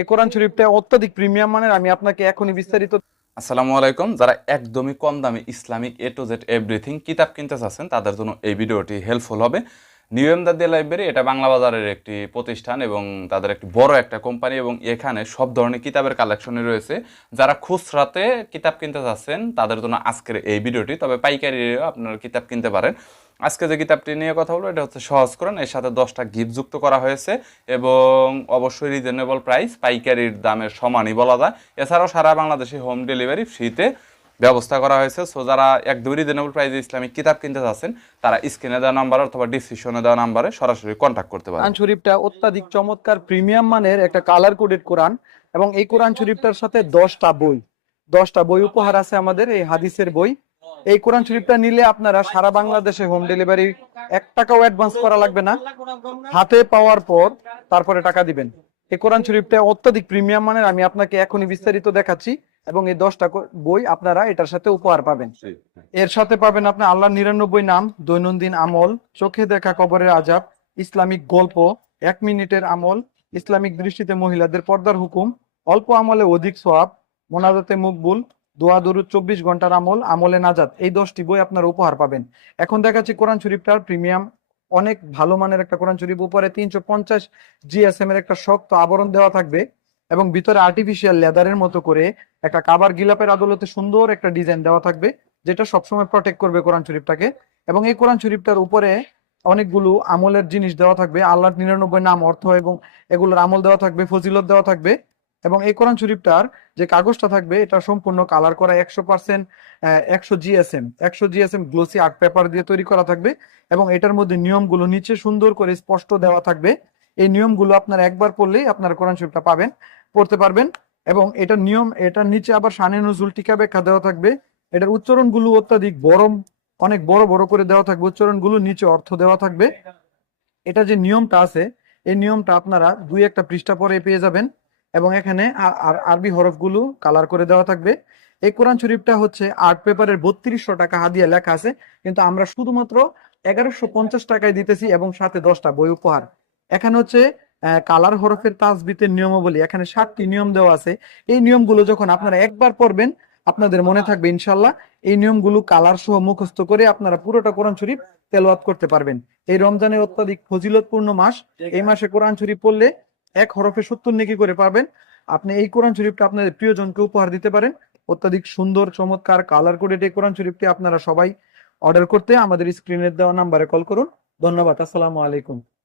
এই কোরআন শরীফটা অত্যাধিক প্রিমিয়াম মানের, আমি আপনাকে এখনই বিস্তারিত আসসালামু আলাইকুম। যারা একদমই কম দামে Islamic A to Z everything কিতাব কিনতে চাচ্ছেন, তাদের জন্য এই ভিডিওটি হেল্পফুল হবে। নিউ এমদাদিয়া লাইব্রেরি এটা বাংলা বাজারের একটি প্রতিষ্ঠান এবং তাদের একটি বড় একটা কোম্পানি এবং এখানে সব ধরনের কিতাবের কালেকশনই রয়েছে। যারা খুচরাতে কিতাব কিনতে চাচ্ছেন, তাদের জন্য আজকের এই ভিডিওটি, তবে পাইকারি আপনারা কিতাব কিনতে পারেন। আজকে যে কিতাবটি নিয়ে কথা বলব, এটা হচ্ছে সহজ করুন এর সাথে দশটা গিফট যুক্ত করা হয়েছে এবং অবশ্যই রিজনেবল প্রাইস পাইকারির দামের সমানই বলা যায়। এছাড়াও সারা বাংলাদেশে হোম ডেলিভারি ফ্রিতে ব্যবস্থা করা হয়েছে। সো যারা একদমই রিজনেবল প্রাইসে ইসলামিক কিতাব কিনতে চাচ্ছেন, তারা স্ক্রিনে দেওয়া নাম্বার অথবা ডিসক্রিপশনে দেওয়া নাম্বারে সরাসরি কন্ট্যাক্ট করতে পারেন। শরীফটা অত্যাধিক চমৎকার প্রিমিয়াম মানের একটা কালার কোডেড কোরআন এবং এই কোরআন শরীফটার সাথে দশটা বই দশটা বই উপহার আছে আমাদের, এই হাদিসের বই। এই কোরআন শরীফটা নিলে আপনারা সারা বাংলাদেশে হোম ডেলিভারি এক টাকাও অ্যাডভান্স করা লাগবে না। হাতে পাওয়ার পর তারপরে টাকা দিবেন। এই কোরআন শরীফটা অত্যাধিক প্রিমিয়াম মানের আমি আপনাকে এখনই বিস্তারিত দেখাচ্ছি এবং এই দশটা বই আপনারা এটার সাথে উপহার পাবেন। এর সাথে পাবেন আপনি আল্লাহ নিরানব্বই নাম দৈনন্দিন আমল চোখে দেখা কবরের আজাব ইসলামিক গল্প এক মিনিটের আমল ইসলামিক দৃষ্টিতে মহিলাদের পর্দার হুকুম অল্প আমলে অধিক সোয়াব মোনাজাতে মুকবুল দোয়া, দরুদ, চব্বিশ ঘণ্টার আমল, আমলে নাজাত, এই দশটি বই আপনারা উপহার পাবেন। এখন দেখাচ্ছি কোরআন শরীফটার প্রিমিয়াম, অনেক ভালো মানের একটা কোরআন শরীফ, উপরে তিনশো পঞ্চাশ জিএসএম এর একটা শক্ত আবরণ দেওয়া থাকবে এবং ভিতরে আর্টিফিশিয়াল লেদারের মতো করে একটা কাবার গিলাপের আদলতে সুন্দর একটা ডিজাইন দেওয়া থাকবে, যেটা সবসময় প্রটেক্ট করবে কোরআন শরীফটাকে। এবং এই কোরআন শরীফটার উপরে অনেকগুলো আমলের জিনিস দেওয়া থাকবে, আল্লাহর নিরানব্বই নাম অর্থ এবং এগুলোর আমল দেওয়া থাকবে, ফজিলত দেওয়া থাকবে। এবং এই কোরআন শরীফটার যে কাগজটা থাকবে, এটা সম্পূর্ণ কালার করা একশো পার্সেন্ট একশো জিএসএম একশো জিএসএম গ্লোসি আর্ট পেপার দিয়ে তৈরি করা থাকবে এবং এটার মধ্যে নিয়মগুলো নিচে সুন্দর করে স্পষ্ট দেওয়া থাকবে। এই নিয়মগুলো আপনার একবার পড়লেই আপনার কোরআন শরীফটা পাবেন, পড়তে পারবেন এবং এটার নিয়ম এটার নিচে আবার সানে নজুল টিকা ব্যাখ্যা দেওয়া থাকবে। এটার উচ্চারণগুলো অত্যাধিক বড় অনেক বড় বড় করে দেওয়া থাকবে, উচ্চারণগুলো নিচে অর্থ দেওয়া থাকবে। এটা যে নিয়মটা আছে, এই নিয়মটা আপনারা দুই একটা পৃষ্ঠা পরে পেয়ে যাবেন। এবং এখানে আরবি হরফগুলো কালার করে দেওয়া থাকবে। এই কোরআন শরীফটা হচ্ছে আর্ট পেপারের বত্রিশশো টাকা হাদিয়া লেখা আছে, কিন্তু আমরা শুধুমাত্র এগারোশো পঞ্চাশ টাকায় দিতেছি এবং সাথে দশটা বই উপহার। এখানে হচ্ছে কালার হরফের তাজবিতের নিয়মাবলী। এখানে সাতটি নিয়ম দেওয়া আছে। এই নিয়মগুলো যখন আপনারা একবার পড়বেন, আপনাদের মনে থাকবে ইনশাল্লাহ এই নিয়মগুলো কালার সহ মুখস্থ করে আপনারা পুরোটা কোরআন শরীফ তেলাওয়াত করতে পারবেন। এই রমজানের অত্যাধিক ফজিলতপূর্ণ মাস, এই মাসে কোরআন শরীফ পড়লে এক হরফে সত্তর নেকি করে পাবেন আপনি এই কোরআন শরীফটা আপনাদের প্রিয়জনকে উপহার দিতে পারেন। অত্যাধিক সুন্দর, চমৎকার কালার কোডেড এই কোরআন শরীফটি আপনারা সবাই অর্ডার করতে আমাদের স্ক্রিনের দেওয়া নাম্বারে কল করুন। ধন্যবাদ, আসসালামু আলাইকুম।